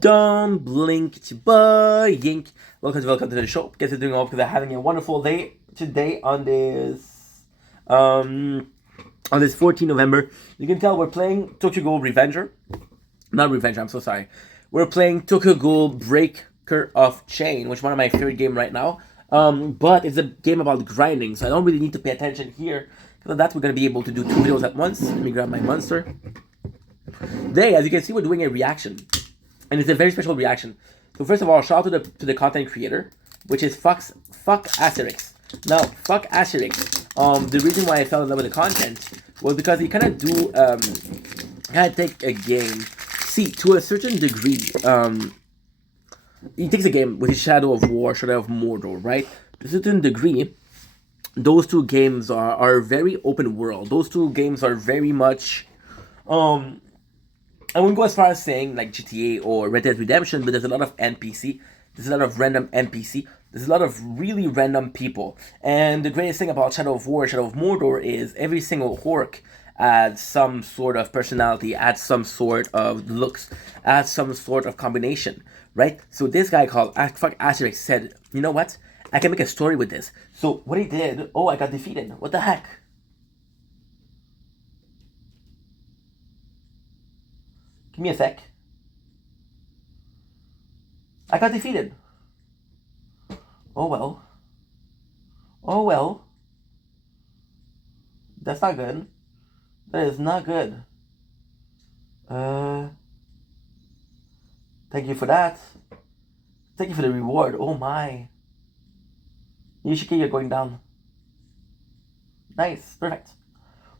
Don't blink, it's your boy Yink. Welcome to the show. Guess you're doing well because I'm having a wonderful day today on this 14th November. You can tell we're playing Tokyo Ghoul Revenger. Not Revenger, I'm so sorry. We're playing Tokyo Ghoul Breaker of Chain, which is one of my favorite games right now. But it's a game about grinding, so I don't really need to pay attention here. Because of that, we're going to be able to do 2 videos at once. Let me grab my monster. Today, as you can see, we're doing a reaction. And it's a very special reaction. So first of all, shout out to the content creator, which is Fuck Asterix. Now, Fuck Asterix, the reason why I fell in love with the content was because he kind of take a game. See, to a certain degree, he takes a game with Shadow of War, Shadow of Mordor, right? To a certain degree, those two games are very open world. Those two games are very much, I wouldn't go as far as saying like GTA or Red Dead Redemption, but there's a lot of NPC. There's a lot of random NPC. There's a lot of really random people. And the greatest thing about Shadow of War, Shadow of Mordor is every single orc adds some sort of personality, adds some sort of looks, adds some sort of combination, right? So this guy called Fuck Asterix said, you know what? I can make a story with this. So what he did, I got defeated. What the heck? Give me a sec. I got defeated. Oh well. Oh well. That's not good. That is not good. Thank you for that. Thank you for the reward. Oh my. Nishiki, you're going down. Nice. Perfect.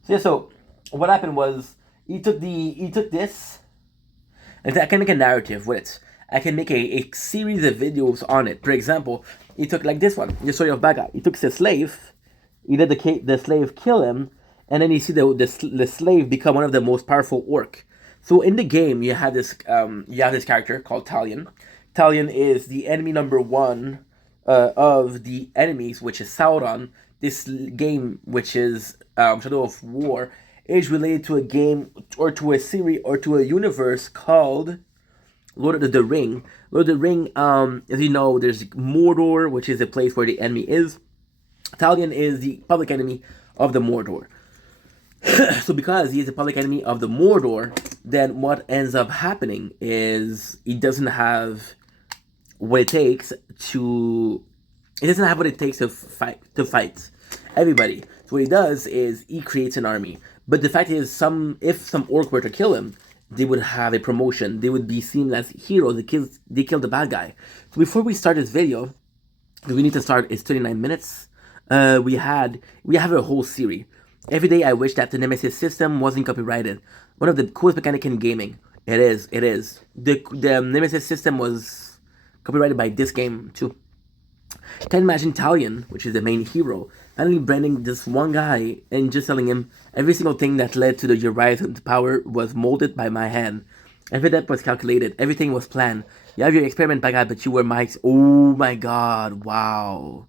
So yeah, so what happened was he took this. And I can make a narrative with it. I can make a series of videos on it. For example, he took like this one, the story of Baga. He took the slave, he let the slave kill him, and then you see the slave become one of the most powerful orc. So in the game, you have this character called Talion. Talion is the enemy number 1 of the enemies, which is Sauron. This game, which is Shadow of War, is related to a game or to a series or to a universe called Lord of the Ring. Lord of the Ring, as you know, there's Mordor, which is a place where the enemy is. Talion is the public enemy of the Mordor. So because he is the public enemy of the Mordor, then what ends up happening is he doesn't have what it takes to... He doesn't have what it takes to fight everybody. So what he does is he creates an army. But the fact is, if some orc were to kill him, they would have a promotion. They would be seen as heroes. They killed the bad guy. So before we start this video, we need to start. It's 39 minutes. We have a whole series. Every day I wish that the Nemesis system wasn't copyrighted. One of the coolest mechanics in gaming. It is. The Nemesis system was copyrighted by this game too. Can imagine Talion, which is the main hero, finally branding this one guy and just telling him every single thing that led to your rise into power was molded by my hand. Every step was calculated. Everything was planned. You have your experiment back out, but you were Mike's. Oh my god, wow.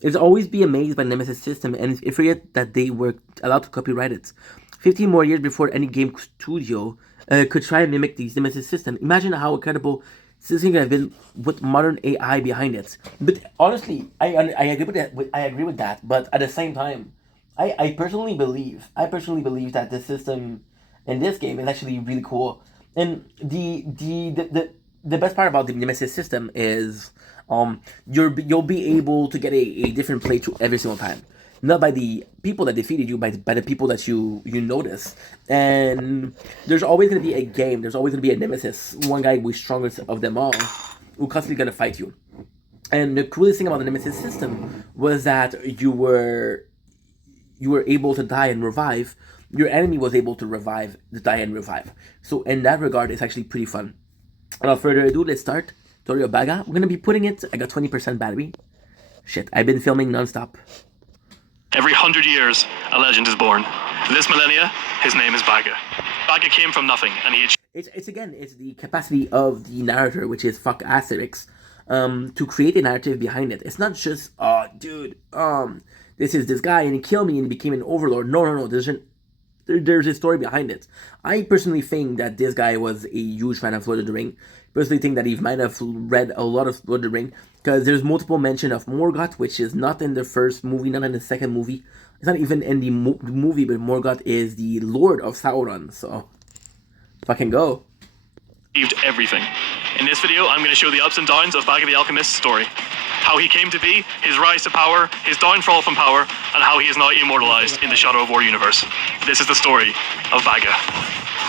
It's always be amazed by Nemesis system and forget that they were allowed to copyright it. 15 more years before any game studio could try and mimic the Nemesis system. Imagine how incredible this thing could have been with modern AI behind it. But honestly, I agree with that. I agree with that. But at the same time, I personally believe that the system in this game is actually really cool. And the best part about the Nemesis system is you'll be able to get a different playthrough every single time. Not by the people that defeated you, by the people that you notice. And there's always going to be a game. There's always going to be a nemesis. One guy who's strongest of them all, who constantly going to fight you. And the coolest thing about the nemesis system was that you were able to die and revive. Your enemy was able to die and revive. So in that regard, it's actually pretty fun. Without further ado, let's start. Tutorial Baga. We're going to be putting it... I got 20% battery. Shit, I've been filming non-stop. Every 100 years, a legend is born. This millennia, his name is Baga. Baga came from nothing, and he... It's the capacity of the narrator, which is Fuck Asterix, to create a narrative behind it. It's not just, this is this guy, and he killed me, and he became an overlord. No. there's a story behind it. I personally think that this guy was a huge fan of Lord of the Ring. Personally think that he might have read a lot of Lord of the Ring because there's multiple mention of Morgoth, which is not in the first movie, not in the second movie. It's not even in the movie, but Morgoth is the Lord of Sauron. So fucking go. Achieved everything. In this video, I'm going to show the ups and downs of Baga the Alchemist's story. How he came to be, his rise to power, his downfall from power, and how he is now immortalized in the Shadow of War universe. This is the story of Baga.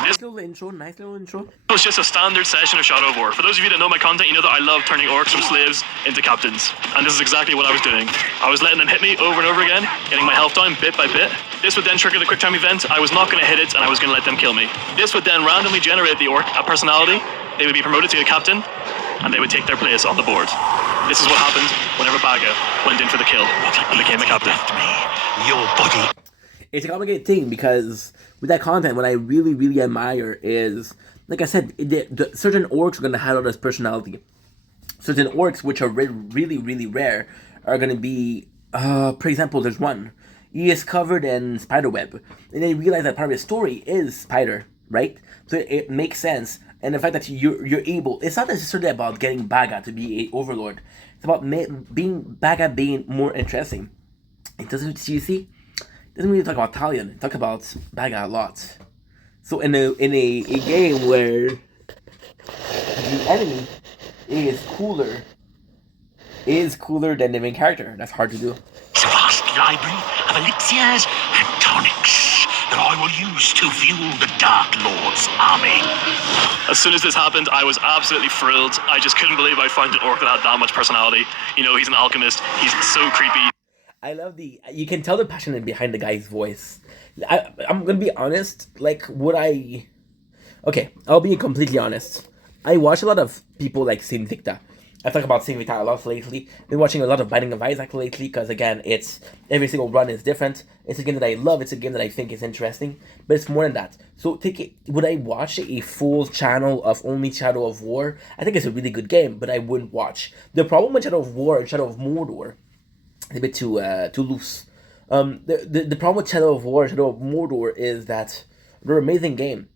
Nice little intro. It was just a standard session of Shadow of War. For those of you that know my content, you know that I love turning orcs from slaves into captains. And this is exactly what I was doing. I was letting them hit me over and over again, getting my health down bit by bit. This would then trigger the quick time event. I was not going to hit it, and I was going to let them kill me. This would then randomly generate the orc a personality. They would be promoted to a captain, and they would take their place on the board. This is what happened whenever Baga went in for the kill and became a captain. Your body. It's a complicated thing because with that content, what I really, really admire is, like I said, certain orcs are going to have all this personality. Certain orcs, which are really, really rare, are going to be, for example, there's one. He is covered in spiderweb. And then you realize that part of his story is spider, right? So it makes sense. And the fact that you're able, it's not necessarily about getting Baga to be a overlord. It's about Baga being more interesting. It doesn't, you see? It doesn't really talk about Talion. It talks about Baga a lot. So in a game where the enemy is cooler than the main character, that's hard to do. It's a vast library of elixirs and tonics that I will use to fuel the Dark Lord's army. As soon as this happened, I was absolutely thrilled. I just couldn't believe I found an orc that had that much personality. You know, he's an alchemist. He's so creepy. I love you can tell the passion behind the guy's voice. I'm gonna be honest, I'll be completely honest. I watch a lot of people like Saint Victa. I've talked about Saint Victa a lot lately. Been watching a lot of Binding of Isaac lately because, again, it's every single run is different. It's a game that I love. It's a game that I think is interesting. But it's more than that. So would I watch a full channel of only Shadow of War? I think it's a really good game, but I wouldn't watch. The problem with Shadow of War and Shadow of Mordor, a bit too loose. The problem with Shadow of War and Shadow of Mordor is that they're an amazing game.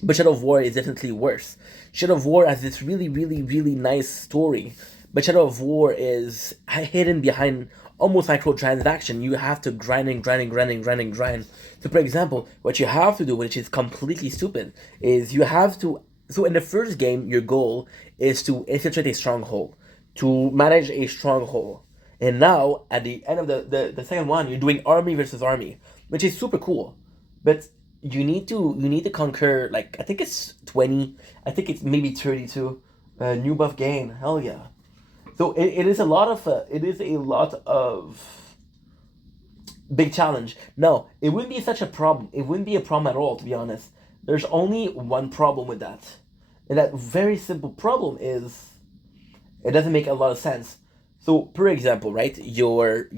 But Shadow of War is definitely worse. Shadow of War has this really, really, really nice story. But Shadow of War is hidden behind almost microtransaction. You have to grind. So, for example, what you have to do, which is completely stupid, is you have to... So, in the first game, your goal is to infiltrate a stronghold. To manage a stronghold. And now, at the end of the second one, you're doing army versus army. Which is super cool. But... You need to conquer, like, I think it's 20, I think it's maybe 32 new buff gain. Hell yeah. So it is a lot of big challenge. No, it wouldn't be such a problem. It wouldn't be a problem at all, to be honest. There's only one problem with that. And that very simple problem is it doesn't make a lot of sense. So, for example, right, you're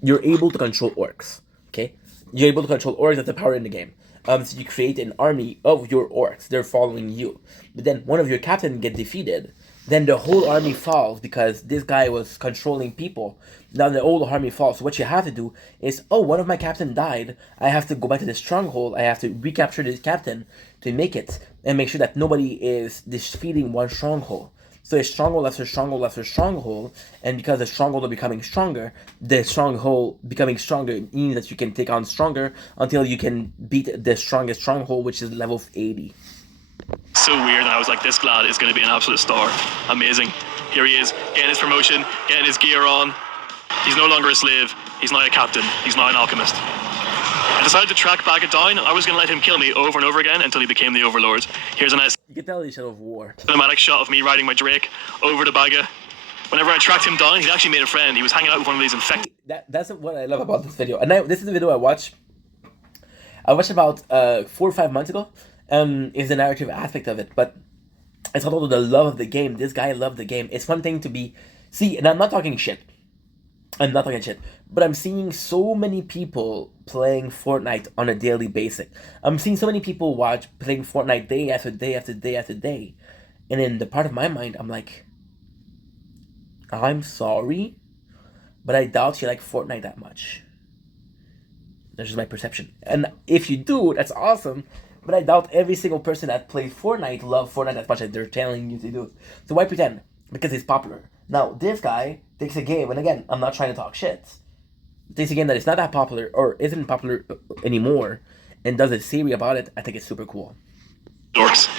able to control orcs, okay? You're able to control orcs, that's the power in the game. So you create an army of your orcs, they're following you. But then one of your captains get defeated, then the whole army falls because this guy was controlling people. Now the whole army falls. So what you have to do is, one of my captain died, I have to go back to the stronghold, I have to recapture this captain to make it, and make sure that nobody is defeating one stronghold. So a stronghold after stronghold after stronghold, and because the stronghold are becoming stronger, the stronghold becoming stronger means that you can take on stronger until you can beat the strongest stronghold, which is level 80. So weird, and I was like, this lad is going to be an absolute star. Amazing. Here he is, getting his promotion, getting his gear on. He's no longer a slave, he's now a captain, he's now an alchemist. I decided to track Baga down. I was going to let him kill me over and over again until he became the Overlord. Here's a nice You can tell the Shadow of War. cinematic shot of me riding my Drake over to Baga. Whenever I tracked him down, he'd actually made a friend. He was hanging out with one of these infected... That's what I love about this video. And this is the video I watched about 4 or 5 months ago. Is the narrative aspect of it. But it's all the love of the game. This guy loved the game. It's one thing to be... See, and I'm not talking shit. But I'm seeing so many people playing Fortnite on a daily basis. I'm seeing so many people playing Fortnite day after day after day after day. And in the part of my mind, I'm like, I'm sorry, but I doubt you like Fortnite that much. That's just my perception. And if you do, that's awesome. But I doubt every single person that plays Fortnite loves Fortnite as much as they're telling you to do. So why pretend? Because it's popular. Now, this guy takes a game, and again, I'm not trying to talk shit. Takes a game that is not that popular, or isn't popular anymore, and does a series about it. I think it's super cool. Orcs.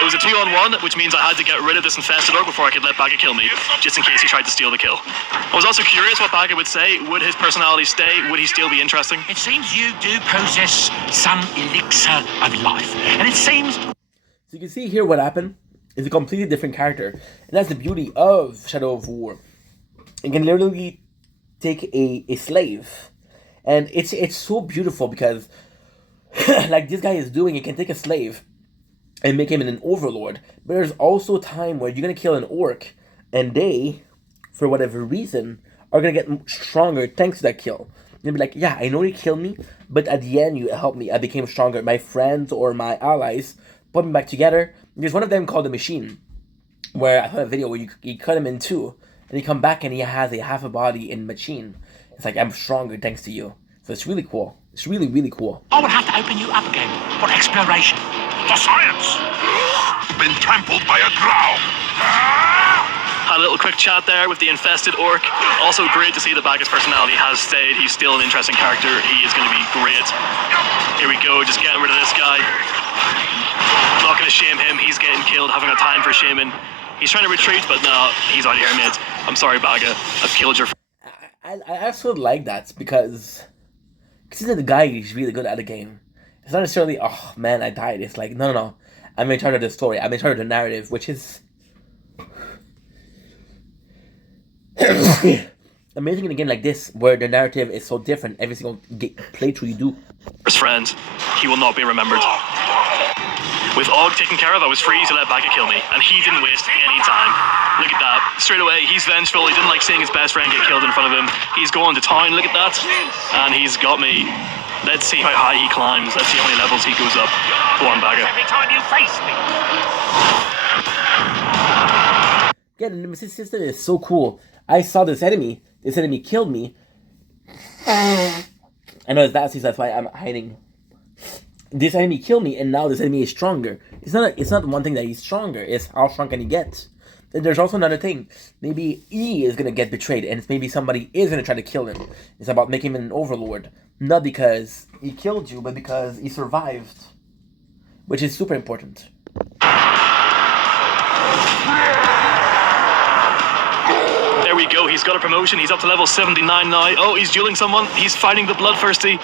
It was a 2-on-1, which means I had to get rid of this infested orc before I could let Baga kill me, just in case he tried to steal the kill. I was also curious what Baga would say. Would his personality stay? Would he still be interesting? It seems you do possess some elixir of life, and it seems... So you can see here what happened. It's a completely different character, and that's the beauty of Shadow of War. You can literally take a slave, and it's so beautiful because, like this guy is doing, you can take a slave and make him an overlord. But there's also a time where you're gonna kill an orc, and they, for whatever reason, are gonna get stronger thanks to that kill. You'll be like, yeah, I know you killed me, but at the end you helped me. I became stronger. My friends or my allies put me back together. There's one of them called The Machine, where I saw a video where you cut him in two, and you come back and he has a half a body in Machine. It's like, I'm stronger thanks to you. So it's really cool. It's really, really cool. I would have to open you up again for exploration. For science! Been trampled by a drow! Had a little quick chat there with the infested orc. Also great to see that Baga's personality has stayed. He's still an interesting character. He is going to be great. Here we go, just getting rid of this guy. Not going to shame him. He's getting killed. Haven't got time for shaming. He's trying to retreat, but no, he's out of here, mate. I'm sorry, Baga. I've killed your... I also like that because the guy is really good at the game. It's not necessarily, oh man, I died. It's like, no. I'm in charge of the story. I'm in charge of the narrative, which is amazing in a game like this, where the narrative is so different every single playthrough you do. His friend, he will not be remembered. With Og taken care of, I was free to let Baga kill me, and he didn't waste any time. Look at that. Straight away, he's vengeful. He didn't like seeing his best friend get killed in front of him. He's going to town, look at that. And he's got me. Let's see how high he climbs. Let's see how many levels he goes up. Go on, Baga. Every time you face me. Yeah, the nemesis system is so cool. I saw this enemy. This enemy killed me. I know it's that, so that's why I'm hiding. This enemy killed me, and now this enemy is stronger. It's not one thing that he's stronger. It's how strong can he get. And there's also another thing. Maybe he is gonna get betrayed, and maybe somebody is gonna try to kill him. It's about making him an overlord, not because he killed you, but because he survived, which is super important. There we go, he's got a promotion, he's up to level 79 now. Oh, he's dueling someone, he's fighting the Bloodthirsty.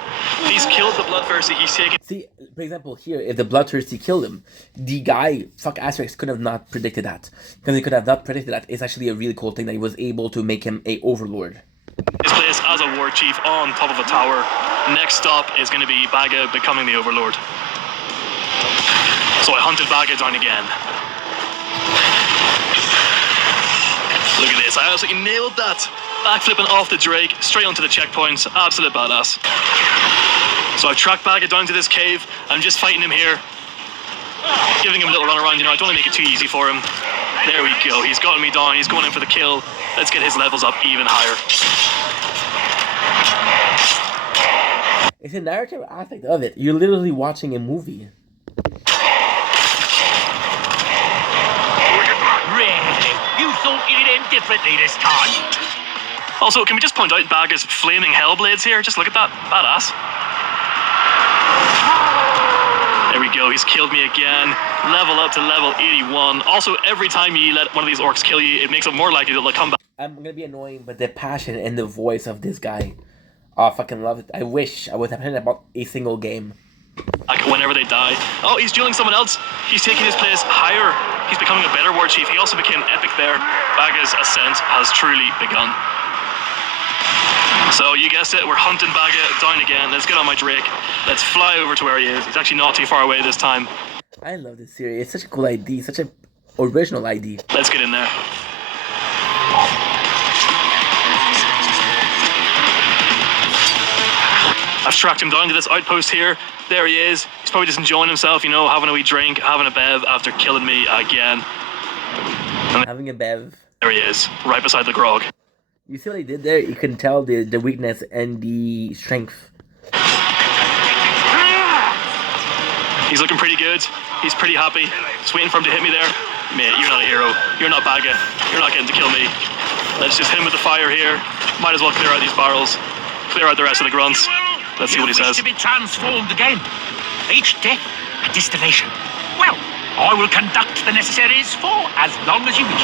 He's killed the Bloodthirsty, he's taken... See, for example, here, if the Bloodthirsty killed him, the guy, fuck Asterix, could have not predicted that. Because he could have not predicted that. It's actually a really cool thing that he was able to make him a overlord. His place as a war chief on top of a tower. Next stop is going to be Baga becoming the overlord. So I hunted Baga down again. Look at this, I absolutely nailed that. Backflipping off the Drake, straight onto the checkpoints. Absolute badass. So I've tracked Baga down to this cave. I'm just fighting him here. Giving him a little run around, you know, I don't want to make it too easy for him. There we go, he's gotten me down, he's going in for the kill. Let's get his levels up even higher. It's a narrative aspect of it. You're literally watching a movie. Really? You thought you'd end differently this time? Also, can we just point out Baga's flaming hellblades here? Just look at that, badass. There we go, he's killed me again. Level up to level 81. Also, every time you let one of these orcs kill you, it makes it more likely that they'll come back. I'm gonna be annoying, but the passion and the voice of this guy, oh, I fucking love it. I wish I was passionate about a single game. Like whenever they die. Oh, he's dueling someone else. He's taking his place higher. He's becoming a better war chief. He also became epic there. Baga's ascent has truly begun. So you guessed it, we're hunting Baga down again. Let's get on my Drake. Let's fly over to where he is. He's actually not too far away this time. I love this series. It's such a cool ID, such an original ID. Let's get in there. I've tracked him down to this outpost here. There he is. He's probably just enjoying himself, you know, having a wee drink, having a bev after killing me again. Having a bev. There he is, right beside the grog. You see what I did there? You can tell the weakness and the strength. He's looking pretty good. He's pretty happy. Just waiting for him to hit me there. Mate, you're not a hero. You're not Baga. You're not getting to kill me. Let's just hit him with the fire here. Might as well clear out these barrels. Clear out the rest of the grunts. Let's see what he says. To be transformed again. Each death a distillation. Well, I will conduct the necessaries for as long as you wish.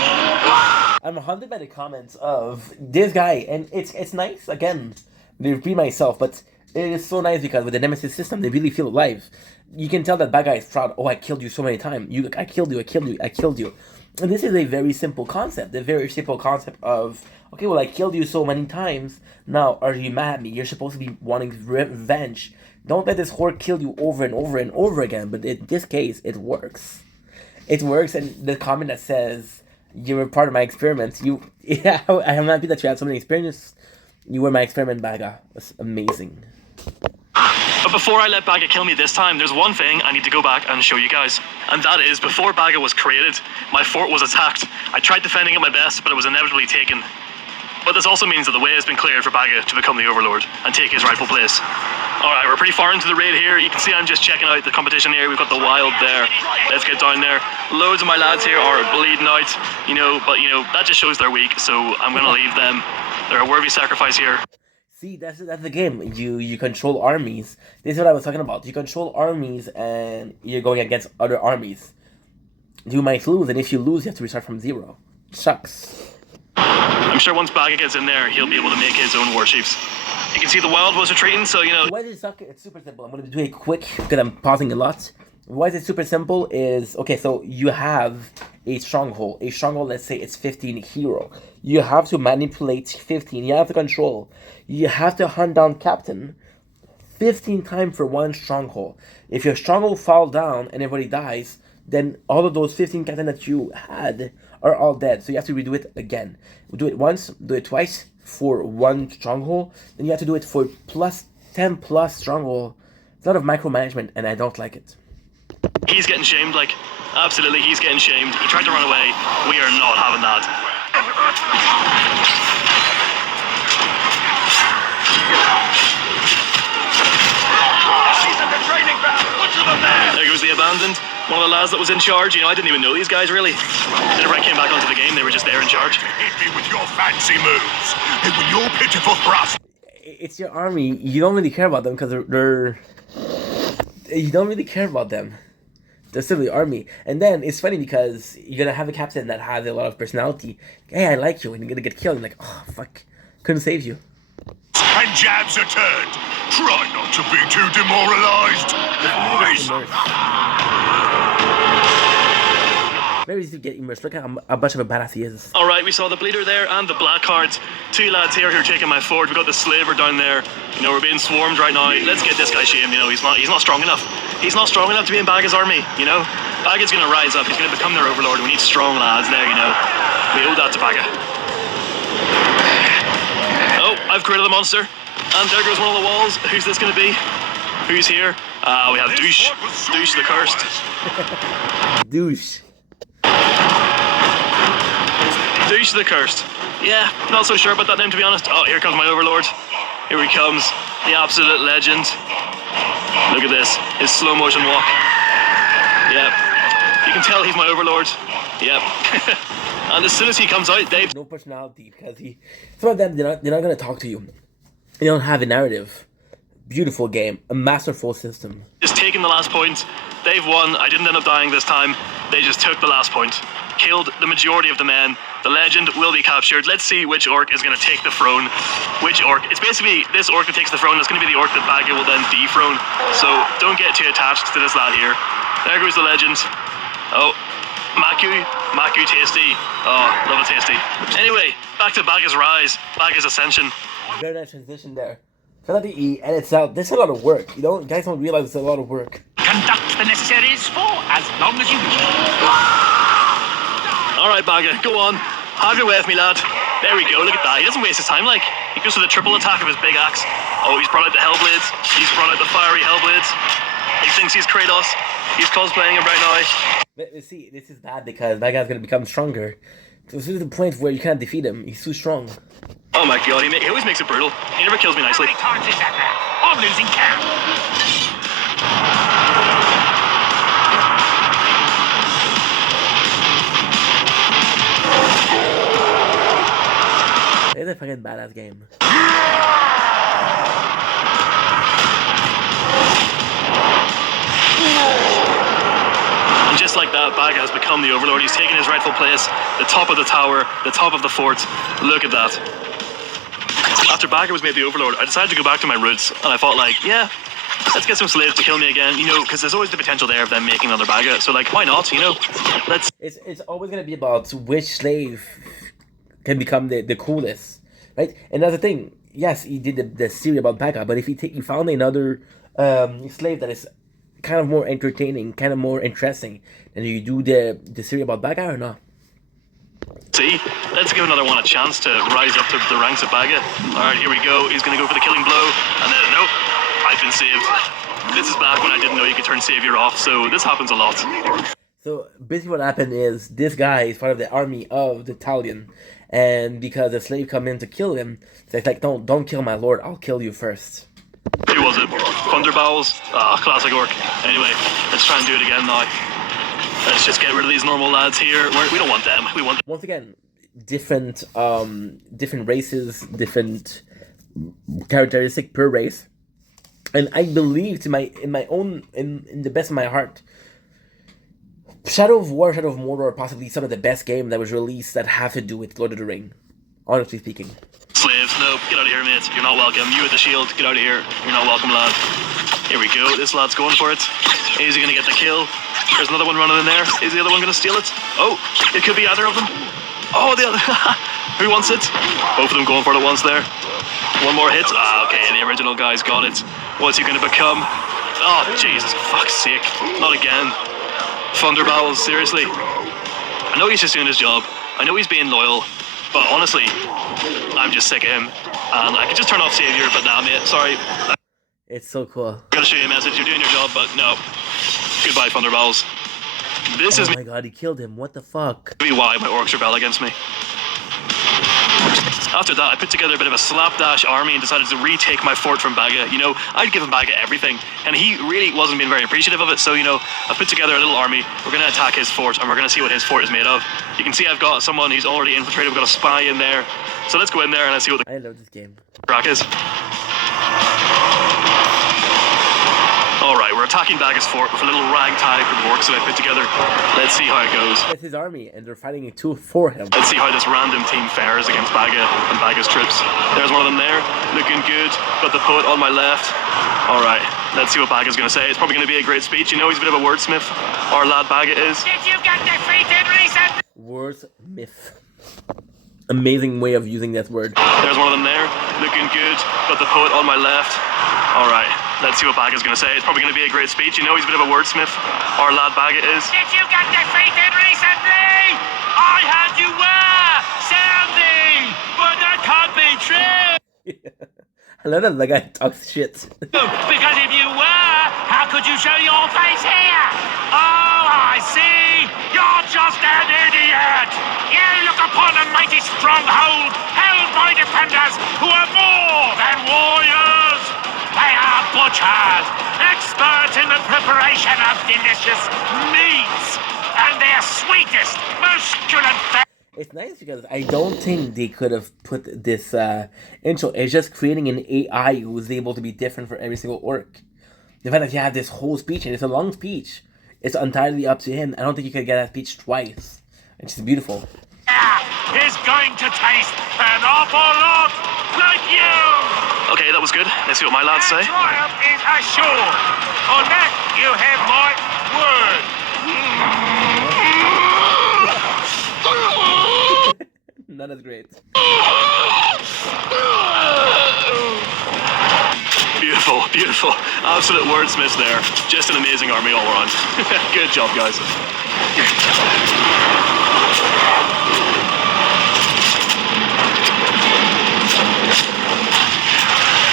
I'm haunted by the comments of this guy, and it's nice, again, to repeat myself, but it is so nice because with the Nemesis system, they really feel alive. You can tell that bad guy is proud. Oh, I killed you so many times. I killed you. And this is a very simple concept. A very simple concept of, okay, well, I killed you so many times. Now, are you mad at me? You're supposed to be wanting revenge. Don't let this whore kill you over and over and over again. But in this case, it works. It works, and the comment that says, you were part of my experiment. Yeah, I am happy that you had so many experiences. You were my experiment, Baga. That's amazing. But before I let Baga kill me this time, there's one thing I need to go back and show you guys. And that is, before Baga was created, my fort was attacked. I tried defending it my best, but it was inevitably taken. But this also means that the way has been cleared for Baga to become the Overlord and take his rightful place. Alright, we're pretty far into the raid here. You can see I'm just checking out the competition here. We've got the Wild there. Let's get down there. Loads of my lads here are bleeding out, but that just shows they're weak, so I'm going to leave them. They're a worthy sacrifice here. See, that's the game. You control armies. This is what I was talking about. You control armies and you're going against other armies. You might lose, and if you lose, you have to restart from zero. Sucks. I'm sure once Baga gets in there, he'll be able to make his own war chiefs. You can see the Wild was retreating, so Why does it suck? It's super simple. I'm going to do it quick because I'm pausing a lot. Why is it super simple is, okay, so you have a stronghold. A stronghold, let's say it's 15 hero. You have to manipulate 15. You have to control. You have to hunt down captain 15 times for one stronghold. If your stronghold falls down and everybody dies, then all of those 15 captain that you had are all dead. So you have to redo it again. Do it once, do it twice for one stronghold. Then you have to do it for plus 10 plus stronghold. It's a lot of micromanagement and I don't like it. He's getting shamed, absolutely, he's getting shamed. He tried to run away. We are not having that. There goes the Abandoned. One of the lads that was in charge. I didn't even know these guys, really. Whenever I came back onto the game, they were just there in charge. Hit me with your fancy moves. And with your pitiful thrust. It's your army. You don't really care about them because they're... You don't really care about them. They're still the army. And then it's funny because you're going to have a captain that has a lot of personality. Hey, I like you. And you're going to get killed. And like, oh, fuck. Couldn't save you. And jabs are turned. Try not to be too demoralized. Very easy to get immersed. Look at how much of a badass he is. Alright, we saw the Bleeder there and the Black Cards. Two lads here who are taking my fort. We've got the Slaver down there. We're being swarmed right now. Let's get this guy shamed. He's not strong enough. He's not strong enough to be in Baga's army, Baga's going to rise up. He's going to become their overlord. We need strong lads there, We owe that to Baga. Oh, I've created the monster. And there goes one of the walls. Who's this going to be? Who's here? We have Douche. Douche the Cursed. Douche. Douche the Cursed. Yeah, not so sure about that name, to be honest. Oh, here comes my overlord. Here he comes. The absolute legend. Look at this. His slow motion walk. Yep. You can tell he's my overlord. Yep. And as soon as he comes out, they... No personality because some of them, they're not going to talk to you. They don't have a narrative. Beautiful game. A masterful system. Just taking the last point. They've won. I didn't end up dying this time. They just took the last point. Killed the majority of the men. The legend will be captured. Let's see which orc is going to take the throne. Which orc? It's basically this orc that takes the throne. That's going to be the orc that Baga will then dethrone. So don't get too attached to this lad here. There goes the legend. Oh, Maku tasty. Oh, love a tasty. Anyway, back to Baga's rise. Baga's ascension. Very nice transition there. Fill out the E, edits out. This is a lot of work. Guys don't realize it's a lot of work. Conduct the necessaries for as long as you wish. Alright, Baga, go on. Have your way with me, lad. There we go, look at that. He doesn't waste his time, He goes for the triple attack of his big axe. Oh, he's brought out the Hellblades. He's brought out the fiery Hellblades. He thinks he's Kratos. He's cosplaying him right now. But see, this is bad because that guy's going to become stronger. So this is the point where you can't defeat him. He's too strong. Oh my god, he always makes it brutal. He never kills me How nicely. many times is that now? I'm losing count. It's a fucking badass game. And just like that, Baga has become the overlord. He's taken his rightful place, the top of the tower, the top of the fort. Look at that. After Baga was made the overlord, I decided to go back to my roots, and I thought, like, yeah, let's get some slaves to kill me again, you know, because there's always the potential there of them making another Baga. So, like, why not, you know? Let's... It's always gonna be about which slave can become the coolest, right? And that's the thing. Yes, he did the series about Baga, but if you found another slave that is kind of more entertaining, kind of more interesting, then you do the series about Baga or not? See, let's give another one a chance to rise up to the ranks of Baga. Alright, here we go. He's going to go for the killing blow. And then, nope, I've been saved. This is back when I didn't know you could turn savior off, so this happens a lot. So basically what happened is this guy is part of the army of the Italian, and because a slave come in to kill him, so it's like, don't kill my lord, I'll kill you first. Who was it? Thunderbowels? Ah, classic orc. Anyway, let's try and do it again now. Let's just get rid of these normal lads here. We don't want them. We want... Once again, different races, different characteristic per race, and I believe in the best of my heart, Shadow of War, Shadow of Mordor are possibly some of the best games that was released that have to do with Lord of the Ring. Honestly speaking. Slaves, no, get out of here, mate. You're not welcome. You with the shield, get out of here. You're not welcome, lad. Here we go. This lad's going for it. Is he going to get the kill? There's another one running in there. Is the other one going to steal it? Oh, it could be either of them. Oh, the other. Who wants it? Both of them going for it at once there. One more hit. Ah, okay, the original guy's got it. What's he going to become? Oh, Jesus, fuck's sake. Not again. Thunderbowels, seriously. I know he's just doing his job. I know he's being loyal. But honestly, I'm just sick of him. And I could just turn off Savior, but nah, mate, sorry. It's so cool. I'm gonna show you a message. You're doing your job, but no. Goodbye, Thunderbowels. This is Oh my god, he killed him. What the fuck? maybe why my orcs rebel against me. After that, I put together a bit of a slapdash army and decided to retake my fort from Baga. You know, I'd given Baga everything, and he really wasn't being very appreciative of it. So, you know, I put together a little army. We're going to attack his fort, and we're going to see what his fort is made of. You can see I've got someone who's already infiltrated. We've got a spy in there. So let's go in there and let's see what the I love this game. crack is. Alright, we're attacking Baga's fort with a little ragtag of orcs that I put together. Let's see how it goes. It's his army, and they're fighting it for him. Let's see how this random team fares against Baga and Baga's troops. There's one of them there, looking good. Got the poet on my left. Alright, let's see what Baga's going to say. It's probably going to be a great speech. You know, he's a bit of a wordsmith. Our lad Baga is. Did you get defeated recently? Wordsmith. Amazing way of using that word. There's one of them there, looking good. Got the poet on my left. Alright, let's see what Baga's going to say. It's probably going to be a great speech. You know, he's a bit of a wordsmith. Our lad Baga is. Did you get defeated recently? I heard you were sounding, but that can't be true. I love that the guy talks shit. Because if you were, how could you show your face here? Oh, I see. You're just an idiot. You look upon a mighty stronghold held by defenders who are more than warriors. They are butchers, expert in the preparation of delicious meats and their sweetest, most succulent It's nice because I don't think they could have put this intro. It's just creating an AI who is able to be different for every single orc. The fact that you have this whole speech, and it's a long speech, it's entirely up to him. I don't think you could get that speech twice. It's just beautiful. is going to taste an awful lot like you. Okay, that was good. Let's see what my lads say. Triumph is assured. On that, you have my word. Not as great. Beautiful, beautiful. Absolute wordsmiths there. Just an amazing army all around. Good job, guys.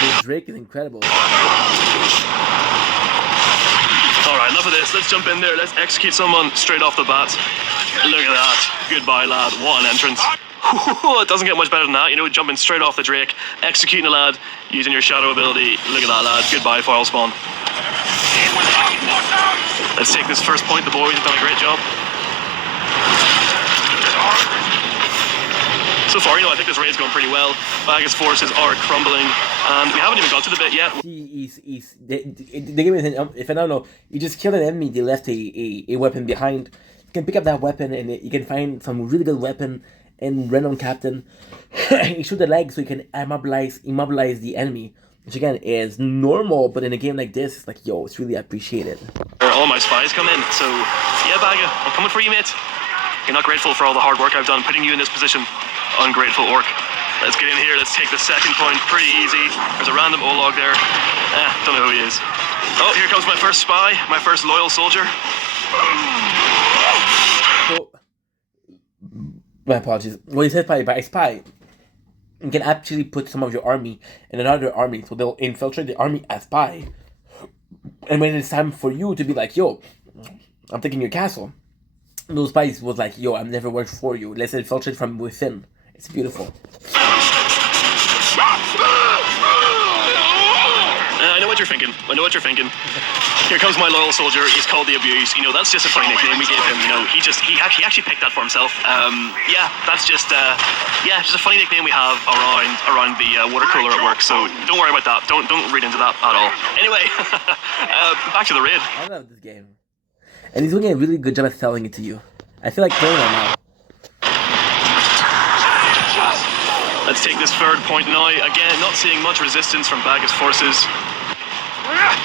This Drake is incredible. Alright, enough of this. Let's jump in there. Let's execute someone straight off the bat. Look at that. Goodbye, lad. What an entrance. It doesn't get much better than that. You know, jumping straight off the Drake, executing a lad, using your shadow ability. Look at that, lads. Goodbye, foil spawn. Let's take this first point. The boys have done a great job. So far, you know, I think this raid's going pretty well. Baga's forces are crumbling, and we haven't even got to the bit yet. They give me if I don't know, you just kill an enemy, they left a weapon behind. You can pick up that weapon, and you can find some really good weapon and random captain. You shoot the legs so you can immobilize the enemy, which again is normal, but in a game like this, it's like, yo, it's really appreciated. All my spies come in, so yeah, Baga, I'm coming for you, mate. You're not grateful for all the hard work I've done putting you in this position. Ungrateful orc. Let's get in here. Let's take the second point. Pretty easy. There's a random Olog there. Don't know who he is. Oh, here comes my first spy, my first loyal soldier. So, my apologies. When you said by a spy, you can actually put some of your army in another army, so they'll infiltrate the army as spy. And when it's time for you to be like, yo, I'm taking your castle, those spies was like, yo, I've never worked for you. Let's infiltrate from within. It's beautiful. I know what you're thinking. Here comes my loyal soldier. He's called the Abuse. You know, that's just a funny nickname we gave him. You know, he actually picked that for himself. Yeah, that's just a funny nickname we have around the water cooler at work. So don't worry about that. Don't read into that at all. Anyway, back to the raid. I love this game, and he's doing a really good job at selling it to you. I feel like playing it now. Let's take this third point now. Again, not seeing much resistance from Baga's forces.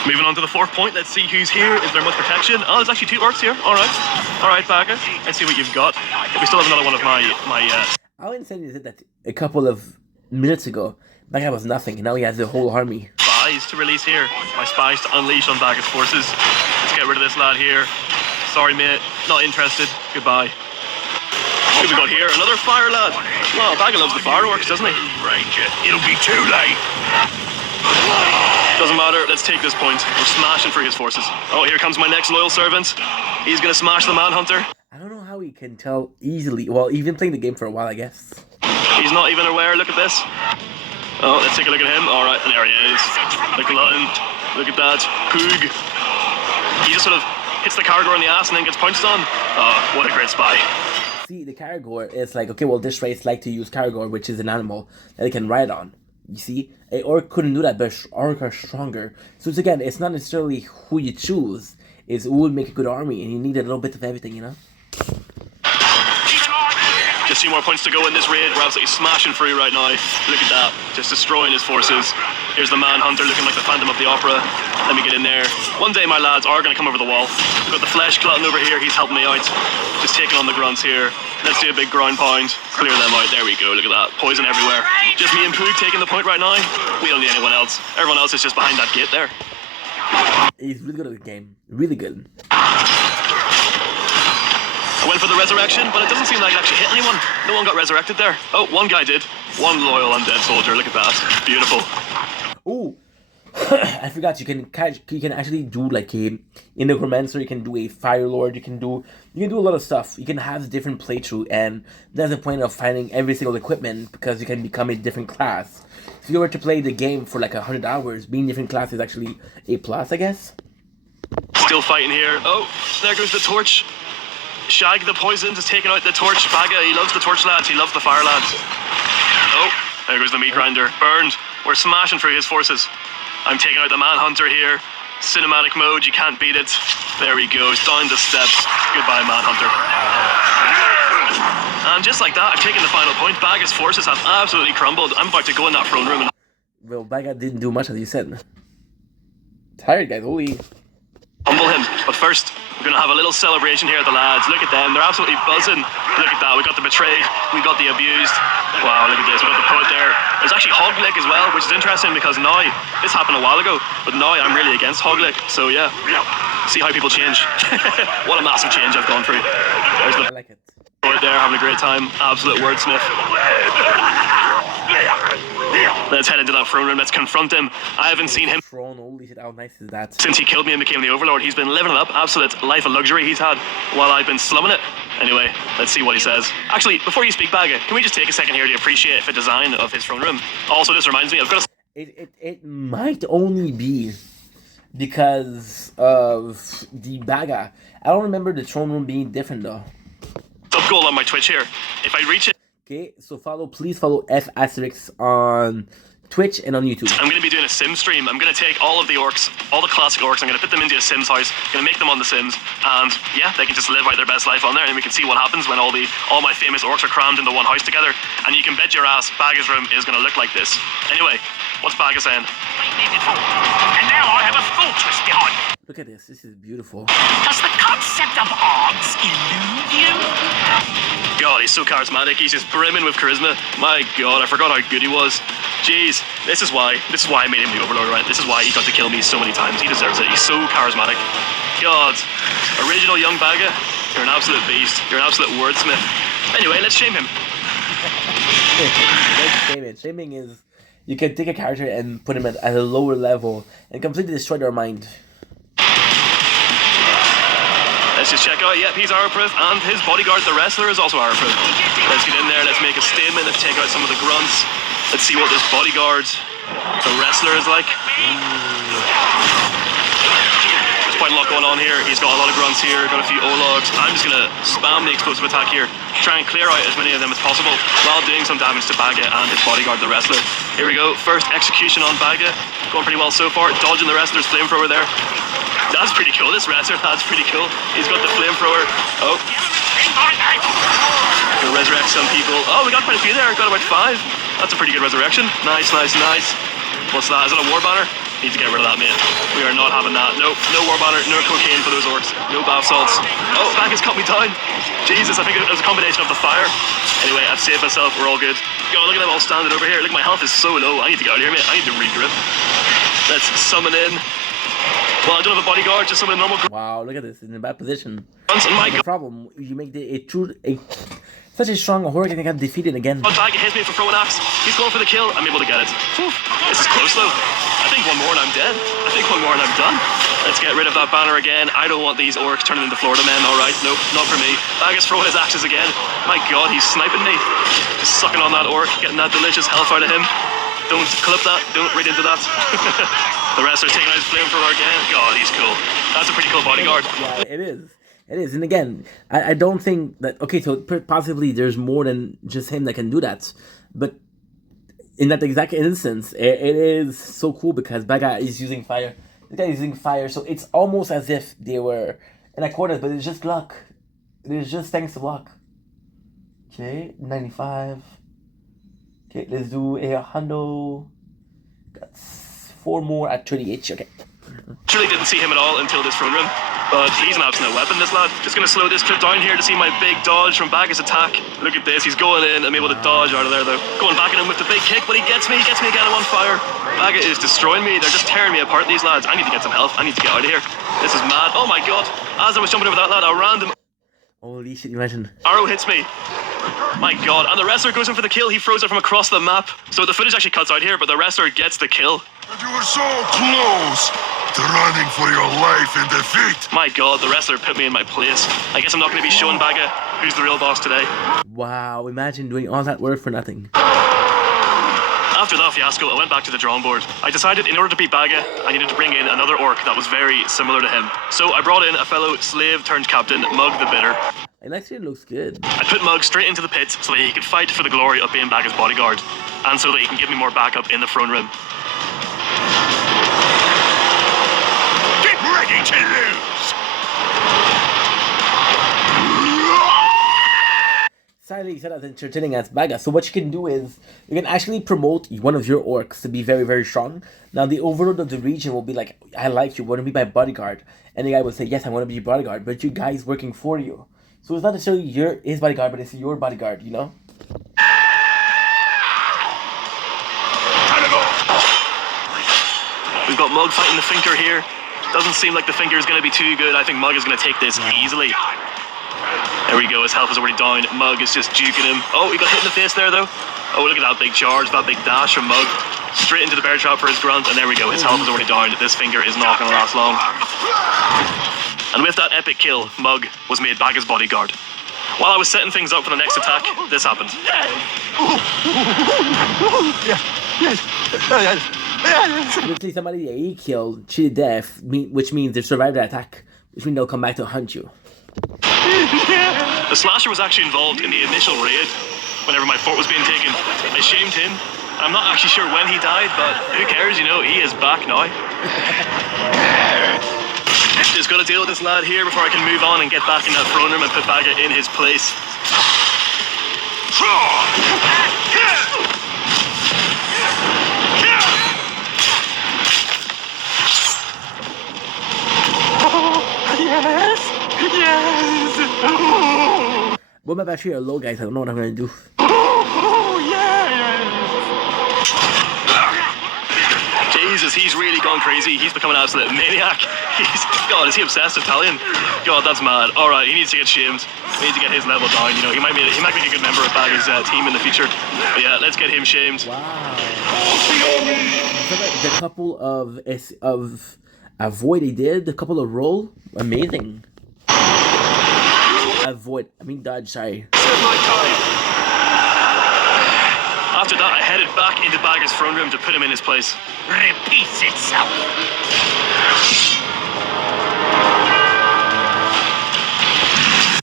Moving on to the fourth point. Let's see who's here. Is there much protection? Oh, there's actually two orcs here. All right, Baga. Let's see what you've got. We still have another one of my. How insane is it that a couple of minutes ago, Baga was nothing, and now he has a whole army. Spies to release here. My spies to unleash on Baga's forces. Let's get rid of this lad here. Sorry, mate. Not interested. Goodbye. Who we got here? Another fire lad. Well, Baga loves the fireworks, doesn't he? Ranger, it'll be too late. Doesn't matter. Let's take this point. We're smashing for his forces. Oh, here comes my next loyal servant. He's gonna smash the Manhunter. I don't know how he can tell easily. Well, he's been playing the game for a while, I guess. He's not even aware. Look at this. Oh, let's take a look at him. All right, there he is. Like a Latin. Look at that. Poog. He just sort of hits the Caragor in the ass and then gets punched on. Oh, what a great spy. See, the Caragor is like, okay, well, this race like to use Caragor, which is an animal that they can ride on. You see, a orc couldn't do that, but orc are stronger. So it's, again, it's not necessarily who you choose, it's who would make a good army, and you need a little bit of everything, you know? Just 2 more points to go in this raid. We're absolutely smashing through right now. Look at that, just destroying his forces. Here's the Manhunter looking like the Phantom of the Opera. Let me get in there. One day my lads are going to come over the wall. We've got the Flesh Glutton over here, he's helping me out. Just taking on the grunts here. Let's do a big ground pound. Clear them out. There we go, look at that. Poison everywhere. Just me and Poog taking the point right now. We don't need anyone else. Everyone else is just behind that gate there. He's really good at the game. Really good. I went for the resurrection, but it doesn't seem like it actually hit anyone. No one got resurrected there. Oh, one guy did. One loyal undead soldier. Look at that. Beautiful. Ooh. I forgot, you can actually do like a necromancer, you can do a fire lord, you can do a lot of stuff. You can have a different playthrough, and that's the point of finding every single equipment, because you can become a different class. If you were to play the game for like 100 hours, being different class is actually a plus, I guess. Still fighting here. Oh, there goes the torch. Shag the poison is taking out the torch. Baga, he loves the torch lads, he loves the fire lads. Oh, there goes the meat grinder. Burned. We're smashing through his forces. I'm taking out the Manhunter here. Cinematic mode, you can't beat it. There he goes, down the steps. Goodbye, Manhunter. And just like that, I've taken the final point. Baga's forces have absolutely crumbled. I'm about to go in that throne room and... Well, Baga didn't do much, as you said. Tired, guys, holy... humble him. But first, we're going to have a little celebration here at the lads. Look at them, they're absolutely buzzing. Look at that, we got the betrayed, we got the abused. Wow, look at this, we got the poet there. There's actually Hoglick as well, which is interesting because now, this happened a while ago, but now I'm really against Hoglick. So yeah, see how people change. What a massive change I've gone through. There's the I like it. poet there, having a great time. Absolute wordsmith. Let's head into that throne room, let's confront him. I haven't seen him Throne, holy shit, how nice is that? since he killed me and became the Overlord. He's been living it up, absolute life of luxury he's had, while I've been slumming it. Anyway, let's see what he says. Actually, before you speak, Baga, can we just take a second here to appreciate the design of his throne room? Also, this reminds me, I've got a It might only be because of the baga. I don't remember the throne room being different though. sub goal on my Twitch here. If I reach it, Okay, so please follow F Asterix on Twitch and on YouTube. I'm going to be doing a sim stream. I'm going to take all of the orcs, all the classic orcs, I'm going to put them into a Sims house, going to make them on the Sims, and yeah, they can just live out their best life on there, and we can see what happens when all my famous orcs are crammed into one house together, and you can bet your ass Baga's room is going to look like this. Anyway, what's Baga saying? And now I have a fortress behind me. Look at this is beautiful. Does the concept of odds elude you? God, he's so charismatic, he's just brimming with charisma. My God, I forgot how good he was. Jeez, this is why I made him the Overlord, right? This is why he got to kill me so many times. He deserves it. He's so charismatic. God, original young Baga, you're an absolute beast. You're an absolute wordsmith. Anyway, let's shame him. Let's shame it. Shaming is you can take a character and put him at a lower level and completely destroy their mind. Let's just check out. Yep, he's arrow-proof, and his bodyguard, the wrestler, is also arrow-proof. Let's get in there. Let's make a statement. Let's take out some of the grunts. Let's see what this bodyguard, the wrestler, is like. There's quite a lot going on here. He's got a lot of grunts here, got a few Ologs. I'm just going to spam the explosive attack here. Try and clear out as many of them as possible while doing some damage to Baga and his bodyguard, the wrestler. Here we go. First execution on Baga. Going pretty well so far. Dodging the wrestler's flamethrower there. That's pretty cool, this wrestler, that's pretty cool. He's got the flamethrower. Oh. Gonna resurrect some people. Oh, we got quite a few there, got about 5. That's a pretty good resurrection. Nice, nice, nice. What's that? Is that a war banner? Need to get rid of that, mate. We are not having that. Nope, no war banner, no cocaine for those orcs. No bath salts. Oh, Baga's cut me down. Jesus, I think it was a combination of the fire. Anyway, I've saved myself, we're all good. God, look at them all standing over here. Look, my health is so low. I need to get out of here, mate. I need to regroup. Let's summon in. Well, I don't have a bodyguard, just some of the normal. Wow, look at this. In a bad position. The problem, you make such a strong horror and get defeated again. Baga hits me for throwing axe. He's going for the kill. I'm able to get it. Whew. This is close though. I think one more and I'm dead. I think one more and I'm done. Let's get rid of that banner again. I don't want these orcs turning into Florida men. All right, nope, not for me. Baga's throwing his axes again. My God, he's sniping me. Just sucking on that orc, getting that delicious health out of him. Don't clip that. Don't read into that. The wrestler's taking out his flamethrower again. God, he's cool. That's a pretty cool bodyguard. Yeah, it is. It is. And again, I don't think that... Okay, so possibly there's more than just him that can do that. But in that exact instance, it is so cool because Baga is using fire. This guy is using fire. So it's almost as if they were in accordance, but it's just luck. It is just thanks to luck. Okay, 95. Okay, let's do a hundo. Got 4 more at 38. Okay. Truly didn't see him at all until this throne room, but he's an absolute weapon, this lad. Just gonna slow this clip down here to see my big dodge from Baga's attack. Look at this, he's going in. I'm able to dodge out of there though. Going back at him with the big kick, but he gets me again. I'm on fire. Baga is destroying me. They're just tearing me apart, these lads. I need to get some health. I need to get out of here. This is mad. Oh my God. As I was jumping over that lad, a random Holy shit, imagine. arrow hits me. My God, and the wrestler goes in for the kill. He throws it from across the map. So the footage actually cuts out here, but the wrestler gets the kill. You were so close to running for your life in defeat. My God, the wrestler put me in my place. I guess I'm not going to be showing Baga who's the real boss today. Wow, imagine doing all that work for nothing. After that fiasco, I went back to the drawing board. I decided in order to beat Baga, I needed to bring in another orc that was very similar to him. So I brought in a fellow slave-turned-captain, Mug the Bitter. It actually looks good. I put Mug straight into the pit so that he could fight for the glory of being Baga's bodyguard, and so that he can give me more backup in the throne room. Get ready to lose! Sadly, it's not as entertaining as Baga. So what you can do is, you can actually promote one of your orcs to be very, very strong. Now the overlord of the region will be like, I like you, want to be my bodyguard? And the guy will say, yes, I want to be your bodyguard, but you guys working for you. So it's not necessarily his bodyguard, but it's your bodyguard, you know? We've got Mug fighting the Finker here. Doesn't seem like the Finker is going to be too good. I think Mug is going to take this easily. There we go, his health is already down. Mug is just juking him. Oh, he got hit in the face there though. Oh, look at that big charge, that big dash from Mug. Straight into the bear trap for his grunt, and there we go, his health is already down. This Finker is not going to last long. And with that epic kill, Mug was made Baga's bodyguard. While I was setting things up for the next attack, this happened. Literally somebody that he killed, cheated death, which means they survived the attack, which means they'll come back to hunt you. The slasher was actually involved in the initial raid whenever my fort was being taken. I shamed him. I'm not actually sure when he died, but who cares, you know, he is back now. Just gotta deal with this lad here before I can move on and get back in that throne room and put Baga in his place. Yes! Yes! What my battery are low, guys? I don't know what I'm gonna do. Oh, yes! Jesus, he's really gone crazy. He's become an absolute maniac. God, is he obsessed with Italian? God, that's mad. All right, he needs to get shamed. We need to get his level down. You know, he might make a good member of Baga's team in the future. But yeah, let's get him shamed. Wow. The couple of avoid he did, the couple of roll, amazing. Avoid, I mean dodge, sorry. After that, I headed back into Baga's throne room to put him in his place. Repeats itself.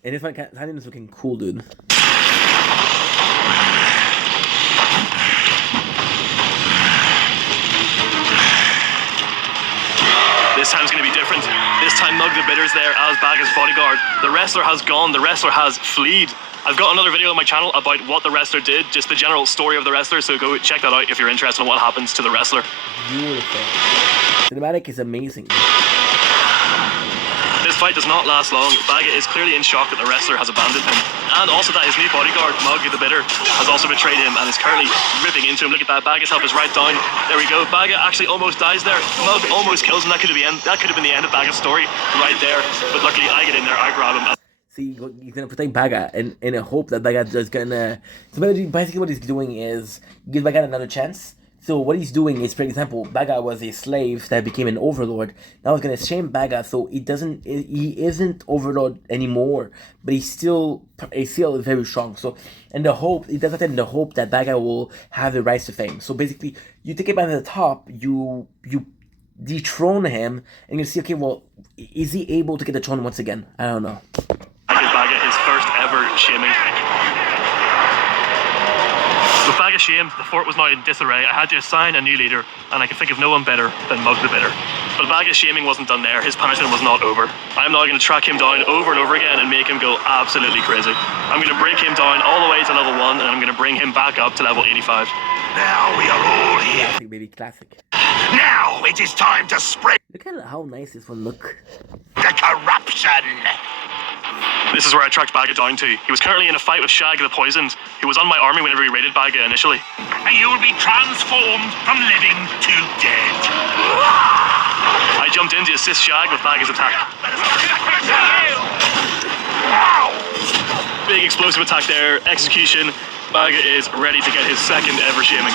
And if I can't, I think it's looking cool, dude. This time's going to be different. This time Mug the Bitter's there as Baga's bodyguard. The wrestler has gone. The wrestler has fled. I've got another video on my channel about what the wrestler did, just the general story of the wrestler, so go check that out if you're interested in what happens to the wrestler. Beautiful. Cinematic is amazing. This fight does not last long. Baga is clearly in shock that the wrestler has abandoned him, and also that his new bodyguard, Mug the Bitter, has also betrayed him and is currently ripping into him. Look at that, Baga's health is right down. There we go. Baga actually almost dies there. Mug almost kills him. That could have been the end of Baga's story right there, but luckily I get in there, I grab him. See, he's gonna protect Baga in a hope that Baga is gonna. So basically, what he's doing is give Baga another chance. So what he's doing is, for example, Baga was a slave that became an overlord. Now he's gonna shame Baga, so he isn't overlord anymore, but he's still very strong. So he does that in the hope that Baga will have the rise to fame. So basically, you take him at the top, you dethrone him, and you see, okay, well, is he able to get the throne once again? I don't know. I give Baga his first ever shaming. With Baga shamed, the fort was now in disarray. I had to assign a new leader, and I could think of no one better than Mug the Bitter. But Baga's shaming wasn't done there. His punishment was not over. I'm now going to track him down over and over again and make him go absolutely crazy. I'm going to break him down all the way to level 1, and I'm going to bring him back up to level 85. Now we are all here. Classic, baby, classic. Now it is time to spread Look at how nice this one look. the corruption. This is where I tracked Baga down to. He was currently in a fight with Shag the Poisoned, who was on my army whenever we raided Baga initially. And you will be transformed from living to dead. I jumped in to assist Shag with Baga's attack. Big explosive attack there, execution. Baga is ready to get his second ever shaming.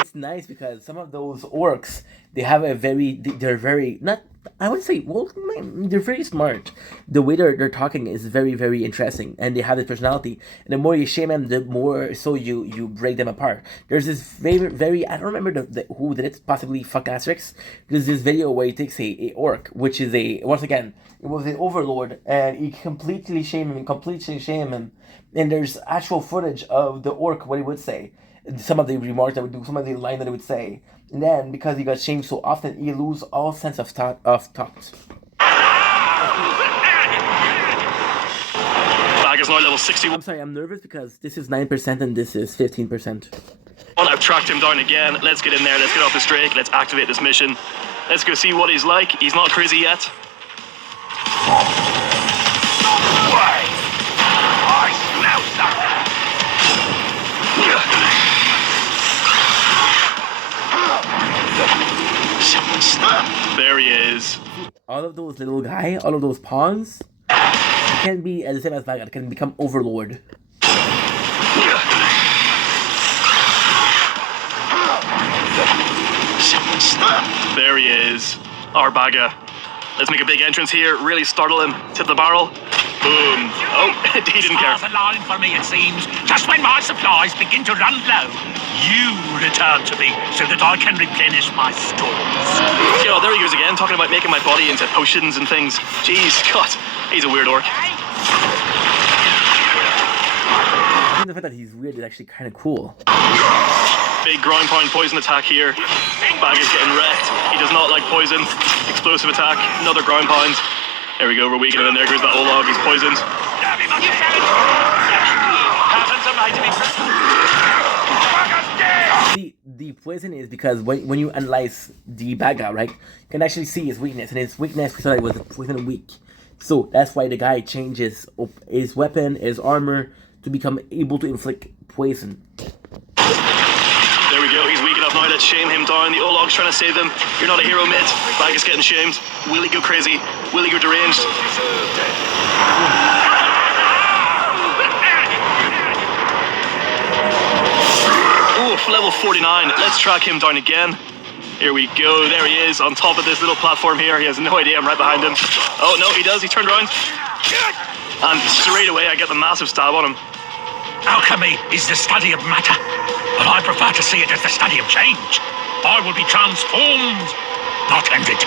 It's nice because some of those orcs, they're very, not, I would say, well, they're very smart. The way they're talking is very, very interesting, and they have this personality. And the more you shame them, the more so you break them apart. There's this very, I don't remember who did it, possibly Fuck Asterix. There's this video where he takes a orc, which is once again, it was an overlord, and he completely shame him. And there's actual footage of the orc, what he would say. Some of the remarks that would do, some of the line that he would say, and then because he got shamed so often, he lose all sense of thought. Baga's now level 61. I'm sorry, I'm nervous because this is 9% and this is 15%. I've tracked him down again. Let's get in there. Let's get off this Drake. Let's activate this mission. Let's go see what he's like. He's not crazy yet. I smell something. There he is. All of those little guys, all of those pawns, can be the same as Baga, can become overlord. There he is. Our Baga. Let's make a big entrance here, really startle him, tip the barrel. Boom. Oh, he didn't care. Stars align for me, it seems. Just when my supplies begin to run low, you return to me so that I can replenish my stores. Yo, there he goes again, talking about making my body into potions and things. Jeez, God, he's a weird orc. I think the fact that he's weird is actually kind of cool. Big ground pound poison attack here. Bag is getting wrecked. He does not like poison. Explosive attack. Another ground pound. There we go. We're weakening, and there goes that Olog. He's poisoned. See, the poison is because when you analyze the baga, right, you can actually see his weakness, and his weakness we saw it was poison weak. So that's why the guy changes his weapon, his armor, to become able to inflict poison. There we go, he's weak enough now, let's shame him down. The Olog's trying to save him. You're not a hero, mate. Bag is getting shamed. Will he go crazy? Will he go deranged? Oof, level 49. Let's track him down again. Here we go, there he is, on top of this little platform here. He has no idea I'm right behind him. Oh no, he does, he turned around. And straight away I get the massive stab on him. Alchemy is the study of matter, but I prefer to see it as the study of change. I will be transformed, not ended.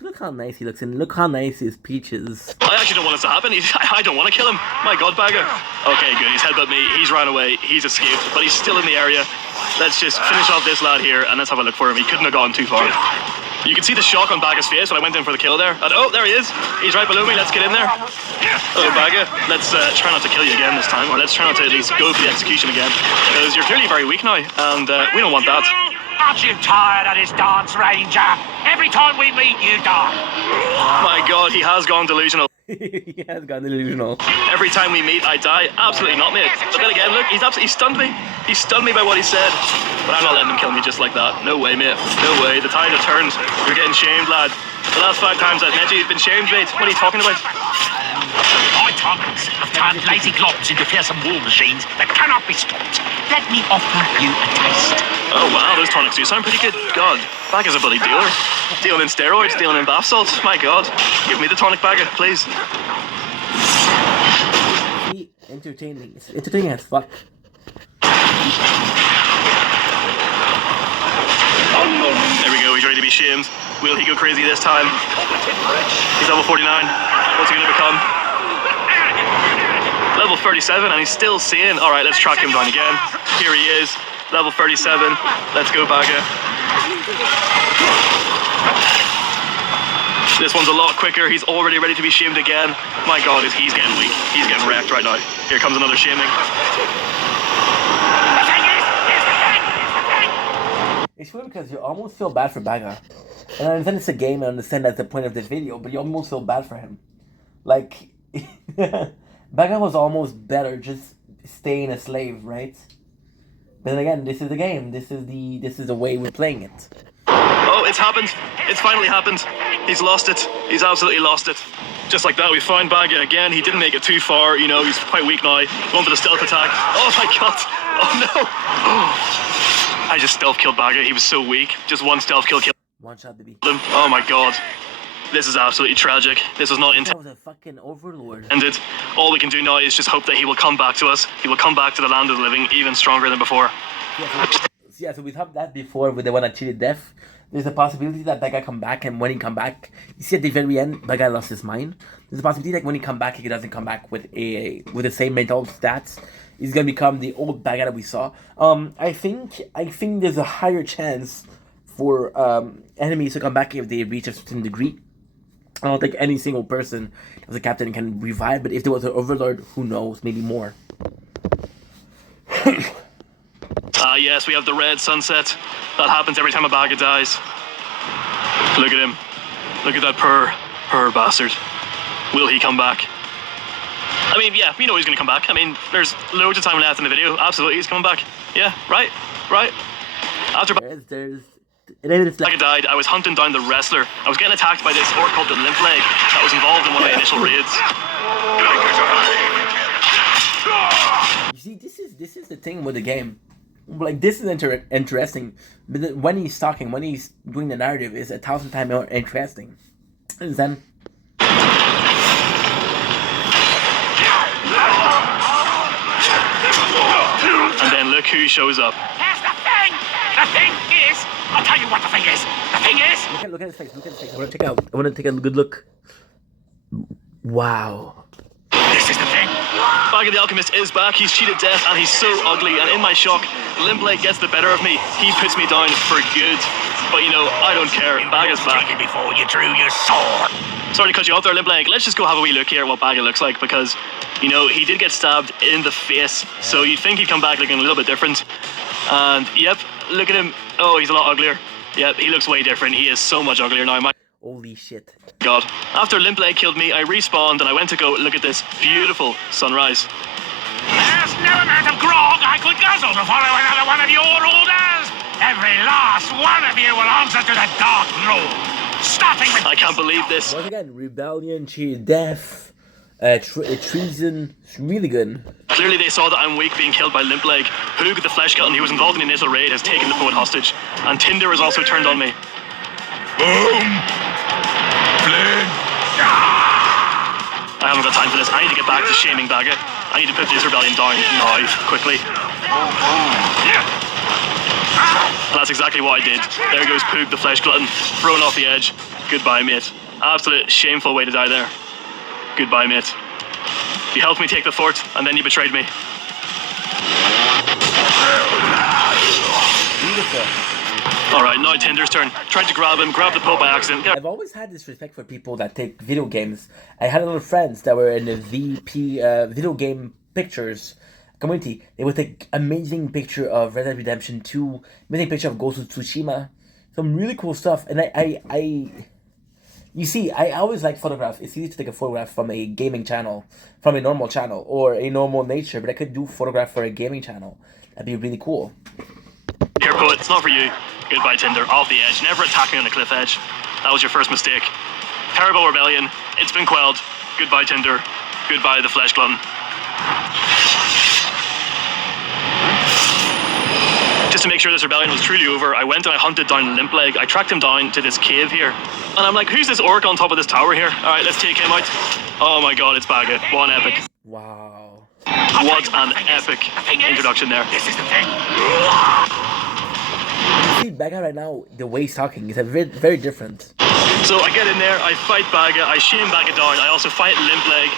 Look how nice he looks, and look how nice his peach is. I actually don't want this to happen. I don't want to kill him. My God, Bagger. Okay, good. He's headbutt me. He's ran away. He's escaped, but he's still in the area. Let's just finish off this lad here, and let's have a look for him. He couldn't have gone too far. You can see the shock on Bagger's face when I went in for the kill there. And oh, there he is. He's right below me. Let's get in there. Oh, Bagger. Let's try not to kill you again this time, or let's try not to at least go for the execution again, because you're clearly very weak now, and we don't want that. Aren't you tired of this dance, Ranger? Every time we meet, you die. My God, he has gone delusional. He has gone delusional. Every time we meet, I die. Absolutely not, mate. But then again, look, he stunned me. He stunned me by what he said. But I'm not letting him kill me just like that. No way, mate. No way. The tide has turned. You're getting shamed, lad. The last 5 times I've met you, you've been shamed, mate. What are you talking about? My tonics have turned lazy globs into fearsome war machines that cannot be stopped. Let me offer you a taste. Oh, wow, those tonics do sound pretty good. God, Bag is a bloody dealer. Dealing in steroids, dealing in bath salts. My God. Give me the tonic, Bagger, please. See, entertaining. It's entertaining as fuck. There we go, he's ready to be shamed. Will he go crazy this time? He's level 49. What's he going to become? Level 37, and he's still seeing. Alright, let's track him down again. Here he is, level 37. Let's go, Bagger. This one's a lot quicker. He's already ready to be shamed again. My God, he's getting weak. He's getting wrecked right now. Here comes another shaming. It's weird because you almost feel bad for Baga. And I understand it's a game, I understand that's the point of this video, but you almost feel bad for him. Like, Baga was almost better just staying a slave, right? But then again, this is the game. This is the way we're playing it. Oh, it's happened. It's finally happened. He's lost it. He's absolutely lost it. Just like that, we found Baga again. He didn't make it too far. You know, he's quite weak now. Going for the stealth attack. Oh my God. Oh no. Oh. I just stealth killed Baga. He was so weak. Just one stealth kill killed One shot, baby. him. Oh my God. This is absolutely tragic. This was not That was a fucking overlord. intended. All we can do now is just hope that he will come back to us. He will come back to the land of the living even stronger than before. Yeah, so we thought that before with the one that cheated death. There's a possibility that Baga come back, and when he come back, you see at the very end, Baga lost his mind. There's a possibility that when he come back, he doesn't come back with the same mental stats. He's gonna become the old Baga that we saw. I think there's a higher chance for enemies to come back if they reach a certain degree. I don't think any single person as a captain can revive, but if there was an overlord, who knows, maybe more. Yes, we have the red sunset. That happens every time a Baga dies. Look at him. Look at that poor bastard. Will he come back? I mean, yeah, we know he's going to come back. I mean, there's loads of time left in the video. Absolutely, he's coming back. Yeah, right. After Baga died, I was hunting down the wrestler. I was getting attacked by this orc called the Limp Leg that was involved in one of the initial raids. You see, this is the thing with the game. Like, this is interesting, but when he's talking, when he's doing the narrative, is 1,000 times more interesting. And then And then look who shows up. Here's the thing! The thing is, I'll tell you what the thing is. The thing is, Look at his face. Look at his face. I want to take a good look. Wow. this is the thing. Baga the Alchemist is back. He's cheated death and he's so ugly. And in my shock, Limblade gets the better of me. He puts me down for good. But you know, I don't care. Baga's back. Before you drew your sword. Sorry to cut you off there, Limblade. Let's just go have a wee look here at what Baga looks like because, you know, he did get stabbed in the face. So you'd think he'd come back looking a little bit different. And yep, look at him. Oh, he's a lot uglier. Yep, he looks way different. He is so much uglier now. Holy shit. God. After Limblade killed me, I respawned and I went to go look at this beautiful sunrise. There's no amount of grog I could guzzle to follow another one of your orders. Every last one of you will answer to the Dark Lord. Starting with... I can't believe this. Once again, rebellion, cheated death, treason. It's really good. Clearly they saw that I'm weak being killed by Limblade. Hoog the Flesh Glutton, who was involved in the initial raid, has taken the poet hostage. And Tinder has also turned on me. Boom! Flame! I haven't got time for this. I need to get back to shaming Baga. I need to put this rebellion down now, quickly. And that's exactly what I did. There goes Poog the Flesh Glutton, thrown off the edge. Goodbye, mate. Absolute shameful way to die there. Goodbye, mate. You helped me take the fort, and then you betrayed me. Beautiful. Alright, now Tinder's turn. Tried to grab him, grabbed the Pope by accident. I've always had this respect for people that take video games. I had a lot of friends that were in the VP video game pictures community. They would take amazing picture of Red Dead Redemption 2, amazing picture of Ghost of Tsushima, some really cool stuff. And you see, I always like photographs. It's easy to take a photograph from a gaming channel, from a normal channel, or a normal nature, but I could do photograph for a gaming channel. That'd be really cool. Here, Poet, it's not for you. Goodbye, Tinder. Off the edge. Never attack me on the cliff edge. That was your first mistake. Terrible rebellion. It's been quelled. Goodbye, Tinder. Goodbye, the Flesh Glutton. Just to make sure this rebellion was truly over, I went and I hunted down Limpleg. I tracked him down to this cave here. And I'm like, who's this orc on top of this tower here? Alright, let's take him out. Oh my god, it's Baga. What an epic. Wow. What an epic introduction there. This is the thing. See, Baga right now, the way he's talking is very, very different. So I get in there, I fight Baga, I shame Baga down, I also fight Limpleg,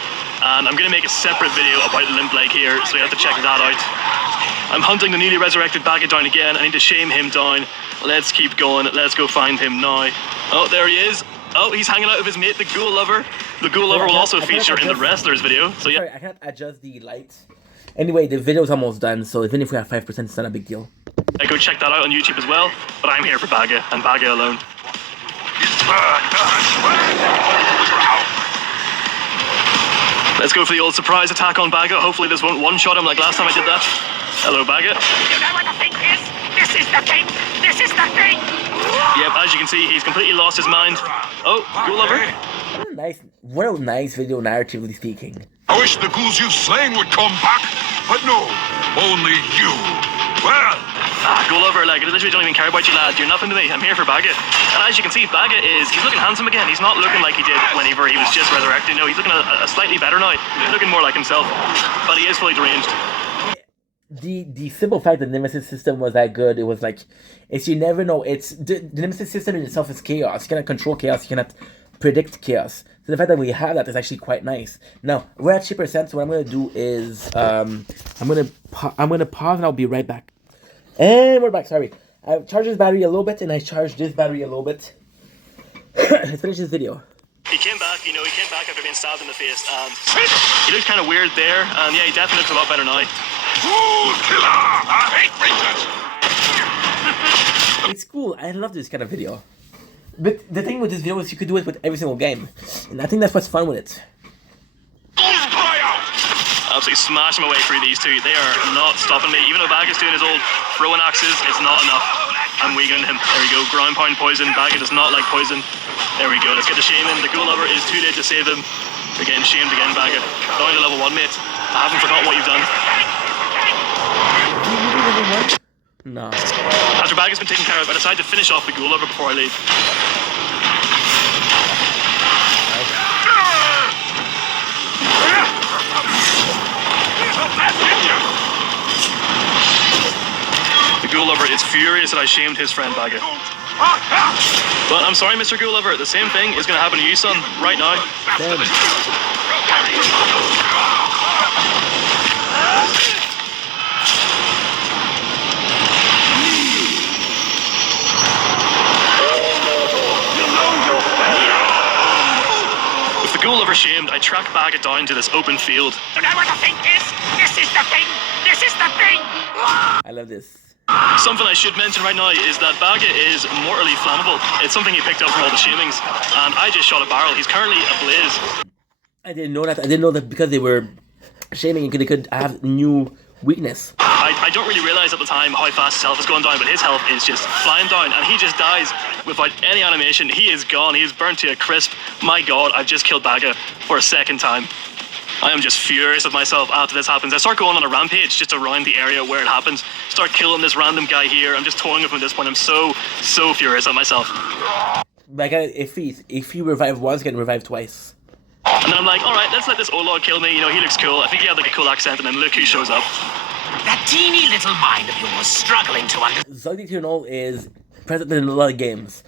and I'm going to make a separate video about Limpleg here, so you have to check that out. I'm hunting the newly resurrected Baga down again, I need to shame him down. Let's keep going, let's go find him now. Oh, there he is. Oh, he's hanging out with his mate, the Ghoul Lover. The Ghoul Lover will also feature in the Wrestlers video, so yeah. Sorry, I can't adjust the lights. Anyway, the video's almost done, so even if we have 5%, it's not a big deal. Go check that out on YouTube as well, but I'm here for Baga, and Baga alone. Let's go for the old surprise attack on Baga. Hopefully this won't one-shot him like last time I did that. Hello, Baga. You know what the thing is? This is the thing. This is the thing. Yep, as you can see, he's completely lost his mind. Oh, Ghoul Lover. What a nice video, narratively speaking. I wish the ghouls you've slain would come back, but no, only you. Well, Ghoul Lover, like, I literally don't even care about you, lad. You're nothing to me. I'm here for Baga. And as you can see, Baga he's looking handsome again. He's not looking like he did whenever he was just resurrected. No, he's looking a slightly better now. He's looking more like himself. But he is fully deranged. The simple fact that the Nemesis system was that good, it was like, you never know. It's the Nemesis system in itself is chaos. You cannot control chaos. You cannot predict chaos. So the fact that we have that is actually quite nice. Now we're at 3%. So what I'm gonna do is I'm gonna pause and I'll be right back. And we're back. Sorry, I charged this battery a little bit and I charged this battery a little bit. Let's finish this video. He came back, he came back after being stabbed in the face, and he looks kind of weird there, and yeah, he definitely looks a lot better now. fool killer! I hate creatures! It's cool. I love this kind of video. But the thing with this video is you could do it with every single game, and I think that's what's fun with it. Ghouls cry out! Absolutely smash my way through these two. They are not stopping me. Even though Baga's doing his old throwing axes, it's not enough. I'm weakening him. There we go. Ground pound poison. Baga does not like poison. There we go. Let's get the shaming. The Ghoul Lover is too late to save him. They're getting shamed again, Baga. Down to level 1, mate. I haven't forgotten what you've done. No. After Baga's been taken care of, I decided to finish off the Ghoul Lover before I leave. furious that I shamed his friend Baga. But I'm sorry, Mr. Gulliver, the same thing is going to happen to you, son, right now. Damn. With the Gulliver shamed, I track Baga down to this open field. You know what the thing is? This is the thing! This is the thing! I love this. Something I should mention right now is that Baga is mortally flammable. It's something he picked up from all the shamings, and I just shot a barrel. He's currently ablaze. I didn't know that. I didn't know that because they were shaming it could have new weakness. I don't really realize at the time how fast his health is going down, but his health is just flying down, and he just dies without any animation. He is gone. He is burnt to a crisp. My God, I've just killed Baga for a second time. I am just furious at myself after this happens. I start going on a rampage just around the area where it happens. Start killing this random guy here. I'm just toying with him at this point. I'm so furious at myself. Like if he revived once, he can revive twice. And then I'm like, all right, let's let this Olog kill me. You know, he looks cool. I think he had like a cool accent, and then look who shows up. That teeny little mind of yours struggling to understand. Zog the Eternal is present in a lot of games.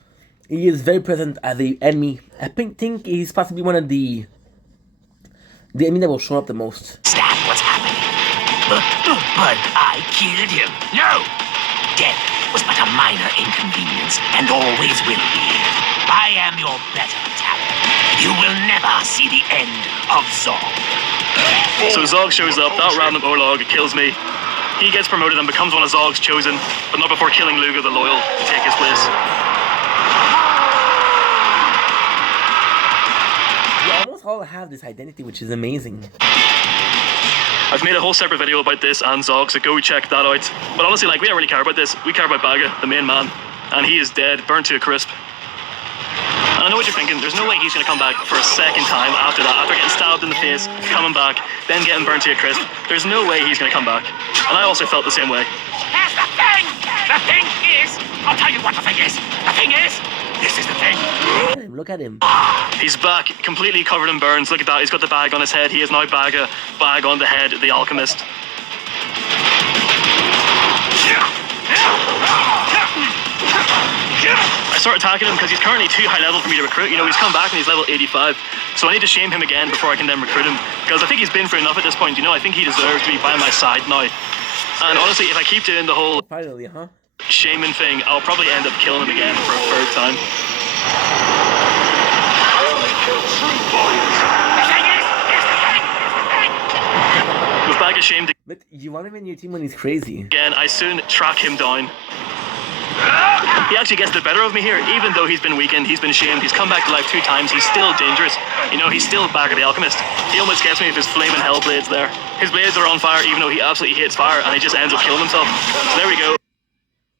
He is very present as the enemy. I think he's possibly one of the enemy that will show up the most. What's happening. But I killed him. No! Death was but a minor inconvenience, and always will be. I am your better talent. You will never see the end of Zog. So Zog shows up, that random Olog kills me. He gets promoted and becomes one of Zog's chosen, but not before killing Luga the Loyal to take his place. We almost all have this identity, which is amazing. I've made a whole separate video about this and Zog, so go check that out. But honestly, like, we don't really care about this. We care about Baga, the main man. And he is dead, burnt to a crisp. And I know what you're thinking, there's no way he's going to come back for a second time after that, after getting stabbed in the face, coming back, then getting burnt to a crisp. There's no way he's going to come back. And I also felt the same way. Here's the thing! The thing is... I'll tell you what the thing is. The thing is... This is the thing. Look at him. He's back, completely covered in burns. Look at that, he's got the bag on his head. He is now Baga, bag on the head, the alchemist. I start attacking him because he's currently too high level for me to recruit. You know, he's come back and he's level 85. So I need to shame him again before I can then recruit him. Because I think he's been through enough at this point. You know, I think he deserves to be by my side now. And honestly, if I keep doing the whole Finally, huh? shaming thing, I'll probably end up killing him again for a third time. With Baga shamed But you want him in your team when he's crazy. again, I soon track him down. He actually gets the better of me here, even though he's been weakened, he's been shamed, he's come back to life 2 times, he's still dangerous. You know, he's still Baga the Alchemist. He almost gets me with his flaming hell blades there. His blades are on fire, even though he absolutely hates fire, and he just ends up killing himself. So there we go.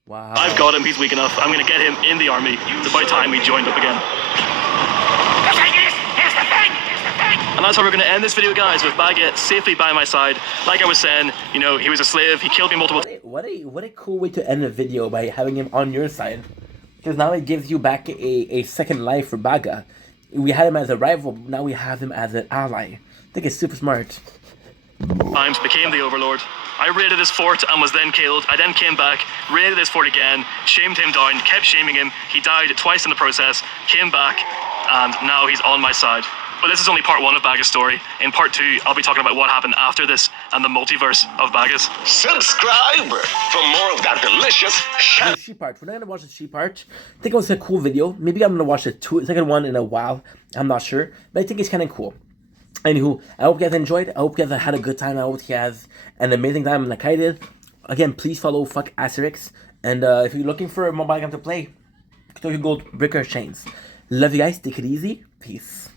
Wow. I've got him, he's weak enough. I'm gonna get him in the army. It's about time we joined up again. The thing is... Here's the thing! Here's the thing! And that's how we're gonna end this video, guys, with Baga safely by my side. Like I was saying, you know, he was a slave, he killed me multiple What a cool way to end a video by having him on your side. Because now it gives you back a second life for Baga. We had him as a rival, but now we have him as an ally. I think it's super smart. times, became the Overlord. I raided his fort and was then killed. I then came back, raided his fort again, shamed him down, kept shaming him. He died twice in the process, came back, and now he's on my side. But this is only part 1 of Baga's story. In part 2, I'll be talking about what happened after this and the multiverse of Bagas. Subscribe for more of that delicious The sheep part. We're not gonna watch the sheep part. I think it was a cool video. Maybe I'm gonna watch the second one in a while. I'm not sure, but I think it's kind of cool. Anywho, I hope you guys enjoyed. I hope you guys had a good time. I hope you guys an amazing time like I did. Again, please follow Fuck Asterix. And if you're looking for a mobile game to play, go to Gold Bricker Chains. Love you guys. Take it easy. Peace.